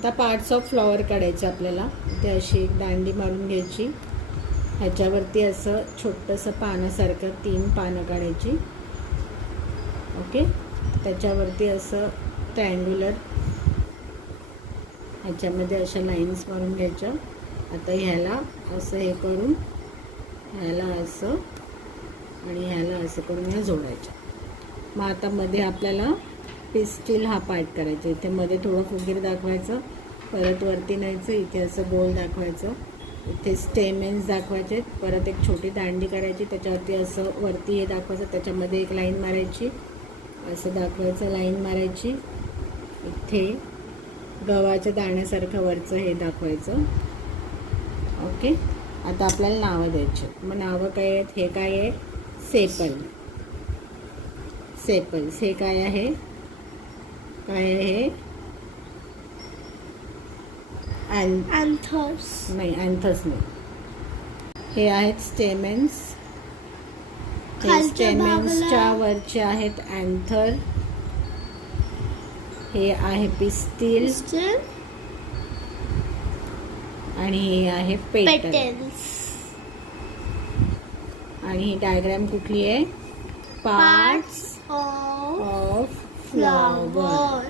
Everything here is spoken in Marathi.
आता पार्ट्स ऑफ फ्लॉवर काढायचे आपल्याला. ते अशी एक दांडी मारून घ्यायची. ह्याच्यावरती असं छोटंसं पानासारखं 3 पानं काढायची. ओके. त्याच्यावरती असं ट्रायंग्युलर ह्याच्यामध्ये अशा लाईन्स मारून घ्यायच्या. आता ह्याला असं हे करून ह्याला असं आणि ह्याला असं करून ह्या जोडायच्या. मग आता मध्ये आपल्याला पिस्टिल हा पार्ट करायचा. इथे मध्ये थोडं फुगीर दाखवायचं, परत वरती न्यायचं, इथे असं गोल दाखवायचं, इथे स्टेमेन्स दाखवायचे, परत एक छोटी दांडी करायची, त्याच्यावरती असं वरती हे दाखवायचं, त्याच्यामध्ये एक लाईन मारायची, असं दाखवायचं, लाईन मारायची, इथे गव्हाच्या दाण्यासारखं वरचं हे दाखवायचं. ओके. आता आपल्याला नावं द्यायची. मग नावं काय आहेत? हे काय आहे? सेपल. सेपल्स. हे काय आहे? काय आहे? अँथर्स. नाही, अँथर्स नाही. हे आहेत स्टेमेन्स. हे स्टेमेन्सच्या वरचे आहेत अँथर. हे आहे पिस्टिल आणि हे आहे पेटल्स. आणि ही डायग्राम कुठली आहे? Parts of flower.